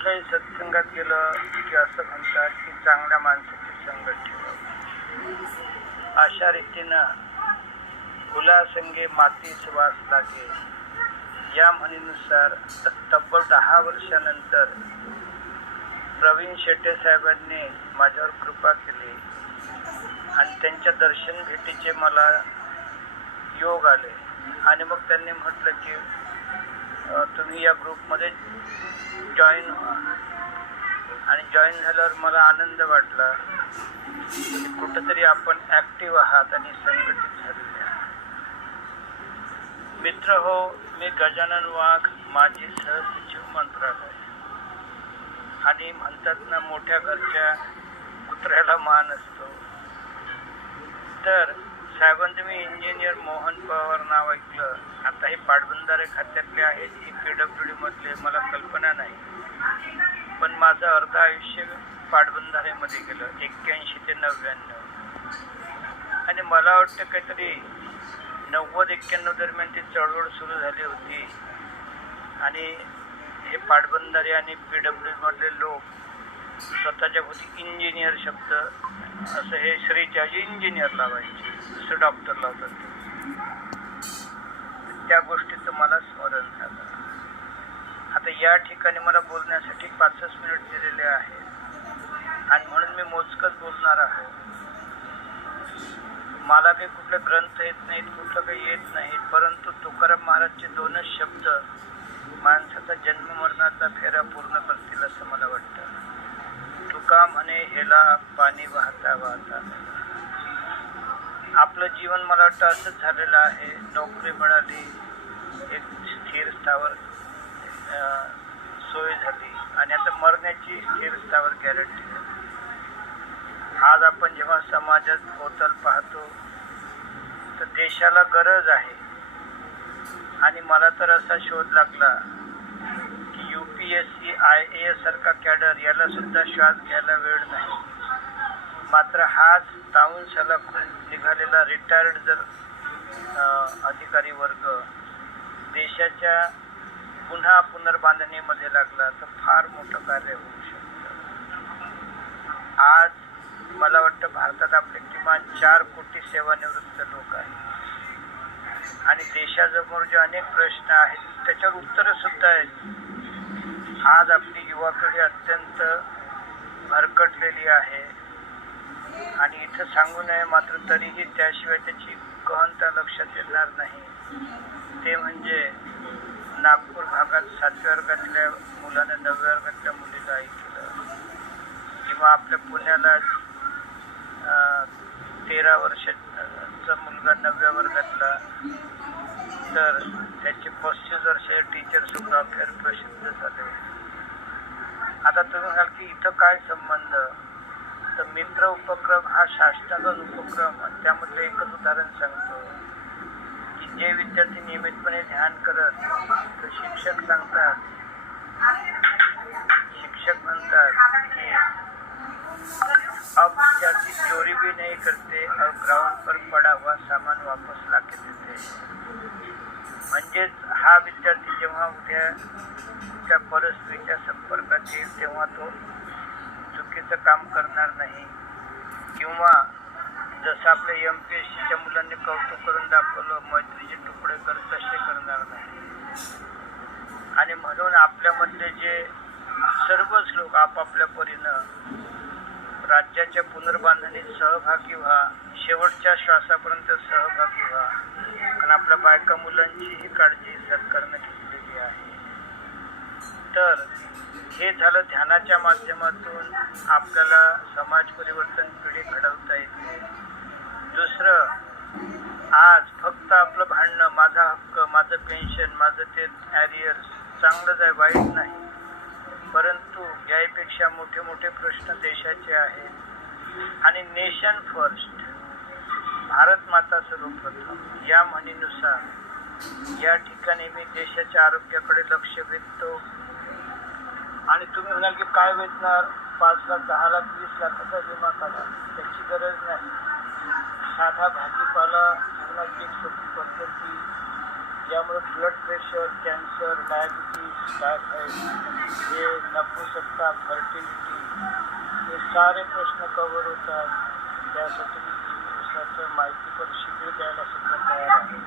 कुठल्याही सत्संगात गेलं की असं म्हणतात की चांगल्या माणसाची संगत ठेवा. अशा रीतीनं फुलासंगे मातीस वास लागे. या म्हणीनुसार त- तब्बल दहा वर्षानंतर प्रवीण शेट्टे साहेबांनी माझ्यावर कृपा केली. आणि त्यांच्या दर्शन भेटीचे मला योग आले. आणि मग त्यांनी म्हटलं की तुम्ही या ग्रुपमध्ये जॉईन व्हा. आणि जॉईन झाल्यावर मला आनंद वाटला की कुठंतरी आपण ॲक्टिव्ह आहात आणि संघटित झालेले आहात. मित्र हो मी गजानन वाघ माजी सहसचिव मंत्रालय. आणि म्हणतात ना मोठ्या घरच्या कुत्र्याला मान असतो. तर साहेबांचं मी इंजिनियर मोहन पवार नाव ऐकलं. आता हे पाटबंधारे खात्यातले आहेत. की पी डब्ल्यू डी मधले मला कल्पना नाही. पण माझं अर्ध आयुष्य पाटबंधारेमध्ये गेलं. एक्क्याऐंशी ते नव्याण्णव. आणि मला वाटतं काहीतरी नव्वद एक्क्याण्णव दरम्यान ती चळवळ सुरू झाली होती. आणि हे पाटबंधारे आणि पी डब्ल्यू मधले लोक स्वतःच्या भोवती इंजिनियर शब्द असं हे श्रीच्या इंजिनियर लावायचे जसं डॉक्टर लावतात. त्या गोष्टीचं मला स्मरण झालं. आता या ठिकाणी मला बोलण्यासाठी पाचच मिनिट दिलेले आहे. आणि म्हणून मी मोजकच बोलणार आहे. मला काही कुठले ग्रंथ येत नाहीत कुठलं काही येत नाही परंतु तुकाराम महाराजचे दोनच शब्द माणसाचा जन्म मरणाचा फेरा पूर्ण करतील असं मला वाटतं. मुक्काम आणि ह्याला पाणी वाहता वाहता. आपलं जीवन मला वाटतं असंच झालेलं आहे. नोकरी मिळाली एक स्थिर स्थावर सोय झाली. आणि आता मरण्याची स्थिर स्थावर गॅरंटी आज आपण जेव्हा समाजात होतल पाहतो तर देशाला गरज आहे. आणि मला तर असा शोध लागला P S C I A S सारखा कॅडर याला सुद्धा श्वास घ्यायला वेळ नाही. मात्र हाच ताऊन सलाखून निघालेला रिटायर्ड जर अधिकारी वर्ग देशाच्या पुन्हा पुनर्बांधणीमध्ये लागला तर फार मोठं कार्य होऊ शकतं. आज मला वाटतं भारतात आपले किमान चार कोटी सेवानिवृत्त लोक आहेत. आणि देशासमोर जे अनेक प्रश्न आहेत त्याच्यावर उत्तरं सुद्धा आहेत. आज आपली युवा पिढी अत्यंत भरकटलेली आहे. आणि इथं सांगू नये मात्र तरीही त्याशिवाय त्याची गहनता लक्षात येणार नाही. ते म्हणजे नागपूर भागात सातव्या वर्गातल्या मुलाने नवव्या वर्गातल्या मुलीला ऐकलं किंवा आपल्या पुण्याला तेरा वर्षाचा मुलगा नवव्या वर्गातला. तर त्याचे पस्तीस वर्ष टीचर सुद्धा अफेअर प्रसिद्ध झाले. आता तुम्ही म्हणाल की इथं काय संबंध? तर मित्र उपक्रम हा शासनाचाच उपक्रम आणि त्यामधलं एकच उदाहरण सांगतो. की जे विद्यार्थी नियमितपणे ध्यान करत तर शिक्षक सांगतात. शिक्षक म्हणतात की अब विद्यार्थी चोरी भी नहीं करते और ग्राउंड पर पड़ा हुआ सामान वापस ला के देते म्हणजेच हा विद्यार्थी जेव्हा उद्या त्या परिस्थितीच्या संपर्कात येईल तेव्हा तो चुकीचं काम करणार नाही. किंवा जसं आपल्या एम पी एस सीच्या मुलांनी कौतुक करून दाखवलं मैत्रीचे तुकडे कर तसे करणार नाही. आणि म्हणून आपल्यामधले जे सर्वच लोक आपापल्या परीनं राज्याच्या पुनर्बांधणीत सहभागी व्हा शेवटच्या श्वासापर्यंत सहभागी व्हा. कारण आपल्या बायका मुलांचीही काळजी सरकारनं घेतलेली आहे. तर हे झालं ध्यानाच्या माध्यमातून आपल्याला समाज परिवर्तन पिढी घडवता येते. दुसरं आज फक्त आपलं भांडणं माझा हक्क माझं पेन्शन माझं ते ॲरियर चांगलंच आहे वाईट नाही. परंतु याहीपेक्षा मोठे मोठे प्रश्न देशाचे आहेत. आणि नेशन फर्स्ट भारत माता सर्वप्रथम या म्हणीनुसार या ठिकाणी मी देशाच्या आरोग्याकडे लक्ष वेधतो. आणि तुम्ही म्हणाल की काय वेचणार पाच लाख दहा लाख वीस लाखाचा विमा काढा. त्याची गरज नाही. साधा भाजीपाला जीवनाची एक सोपी पद्धती ज्यामुळे blood pressure cancer diabetes typhoid हे नपुसकता फर्टिलिटी हे सारे प्रश्न कव्हर होतात. त्यासाठी मी तीन दिवसाचं माहितीपर शिबिर द्यायला सुद्धा तयार आहे.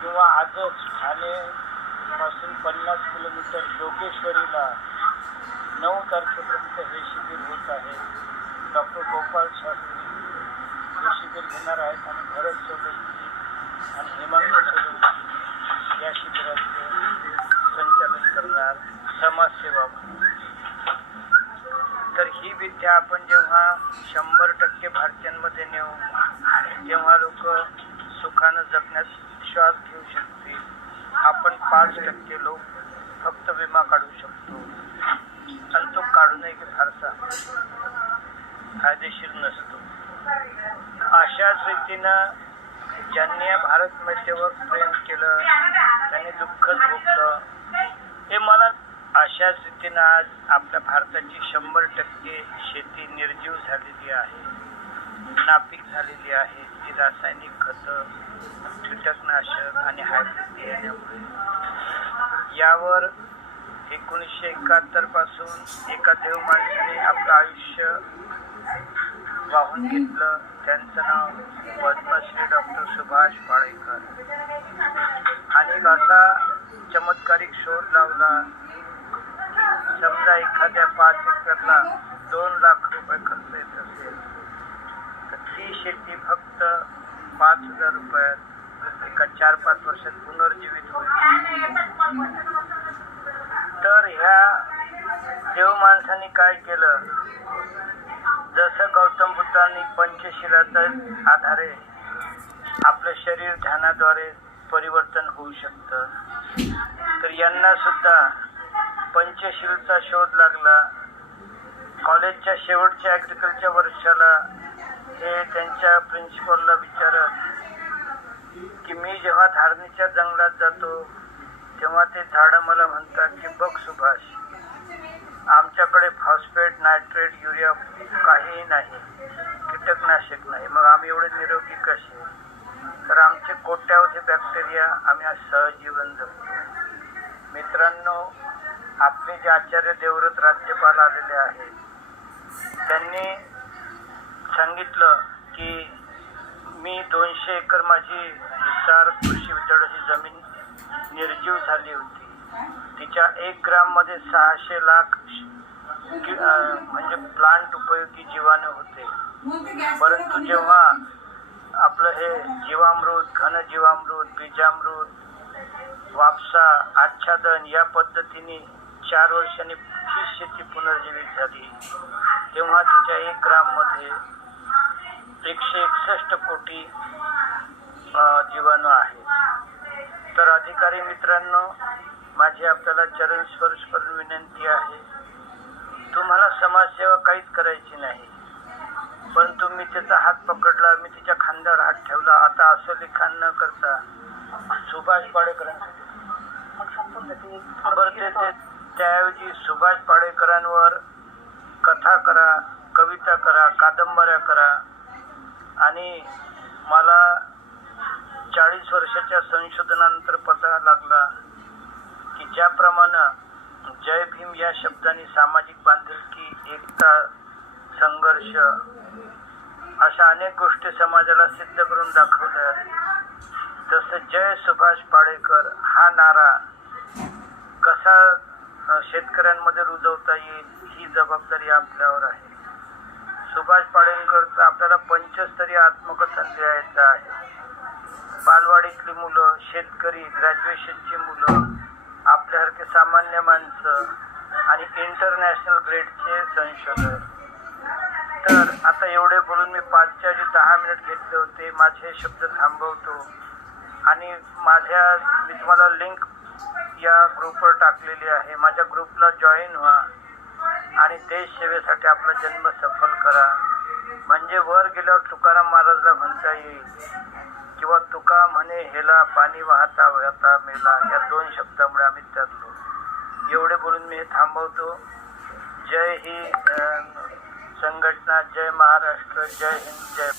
किंवा आजच ठाणेपासून पन्नास किलोमीटर योगेश्वरीला नऊ तारखेपर्यंत हे शिबिर होत आहे. डॉक्टर गोपाल शास्त्री हे शिबिर घेणार आहेत आणि भरत चौधरी आणि हेमंत चौधरी या शिबिराचे संचालन करणार समाजसेवा तर ही विद्या आपण जेव्हा शंभर टक्के भारतीयांमध्ये नेऊ तेव्हा लोक सुखानं जगण्यास श्वास घेऊ शकतील. आपण पाच टक्के लोक फक्त विमा काढू शकतो. संतोष काढून एक की फारसा फायदेशीर नसतो. अशाच रीतीनं ज्यांनी या भारत मातेवर प्रेम केलं त्यांनी दुःखच भोगलं हे मला अशाच रीतीनं आज आपल्या भारताची शंभर टक्के शेती निर्जीव झालेली आहे. नापीक झालेली आहे. ती रासायनिक खतं कीटकनाशक आणि हायब्रिड बियाण्यामुळे यावर एकोणीसशे एकाहत्तरपासून एका देव माणसाने आपलं आयुष्य वाहून घेतलं. त्यांचं नाव पद्मश्री डॉक्टर सुभाष पाळेकर. आणि असा चमत्कारिक शोध लावला. समजा एखाद्या पाच एकरला दोन लाख रुपये खर्च येत असेल तर ती शेती फक्त पाच हजार रुपयात एका चार पाच वर्षात पुनर्जीवित होईल. तर ह्या देव माणसाने काय केलं? जसं गौतम बुद्धांनी पंचशिलाच्या आधारे आपलं शरीर ध्यानाद्वारे परिवर्तन होऊ शकतं तर यांना सुद्धा पंचशीलचा शोध लागला. कॉलेजच्या शेवटच्या ॲग्रिकल्चर वर्षाला हे त्यांच्या प्रिन्सिपलला विचारत की मी जेव्हा धारणीच्या जंगलात जातो तेव्हा ते झाडं मला म्हणतात की बघ सुभाष आमच्याकडे फॉस्फेट नायट्रेट युरिया काहीही नाही कीटकनाशक नाही. मग आम्ही एवढे निरोगी कसे? तर आमचे कोट्यावधी बॅक्टेरिया आम्ही आज सहजीवन जगतो. मित्रांनो आपले जे आचार्य देवव्रत राज्यपाल आलेले आहेत त्यांनी सांगितलं की मी दोनशे एकर माझी हिसार कृषी विद्यापीठाची जमीन निर्जीव झाली होती. तिच्या एक ग्राममध्ये सहाशे लाख कि- म्हणजे प्लांट उपयोगी जीवाणू होते. परंतु जेव्हा आपलं हे जीवामृत घन जीवामृत बीजामृत वापसा आच्छादन या पद्धतीने चार वर्षांनी ही शेती पुनर्जीवित झाली. तेव्हा तिच्या एक ग्राममध्ये एकशे एकसष्ट कोटी जीवाणू आहेत. तर अधिकारी मित्रांनो माझी आपल्याला चरण स्पर्श करून विनंती आहे. तुम्हाला समाजसेवा काहीच करायची नाही. परंतु मी त्याचा हात पकडला मी तिच्या खांद्यावर हात ठेवला. आता असं लिखाण न करता सुभाष पाडेकरांसाठी बरं ते ते- त्याऐवजी सुभाष पाडेकरांवर कथा करा कविता करा कादंबऱ्या करा. आणि मला चाळीस वर्षाच्या संशोधनानंतर पता लागला की ज्याप्रमाणे जय भीम या शब्दाने सामाजिक बांधिलकी एकता संघर्ष अशा अनेक गोष्टी समाजाला सिद्ध करून दाखवल्या. तसं जय सुभाष पाडेकर हा नारा कसा शेतकऱ्यांमध्ये रुजवता येईल ही जबाबदारी आपल्यावर आहे. सुभाष पाडेकरचं आपल्याला पंचस्तरीय आत्मकथन लिहायचं आहे. बालवाडीतली मुलं शेतकरी ग्रॅज्युएशनची मुलं आपल्यासारखे सामान्य माणसं आणि इंटरनॅशनल ग्रेडचे संशोधक. तर आता एवढे बोलून मी पाचच्या जे दहा मिनिट घेतले होते. माझे शब्द थांबवतो. आणि माझ्या मी तुम्हाला लिंक या ग्रुपवर टाकलेली आहे. माझ्या ग्रुपला जॉईन व्हा आणि देश सेवेसाठी आपला जन्म सफल करा. म्हणजे वर गेल्यावर तुकाराम महाराजला म्हणता येईल. किंवा तुका म्हणे हेला पाणी वाहता वाहता मेला. या दोन शब्दामुळे आम्ही तरलो. एवढे बोलून मी हे थांबवतो. जय ही संघटना जय महाराष्ट्र जय हिंद जय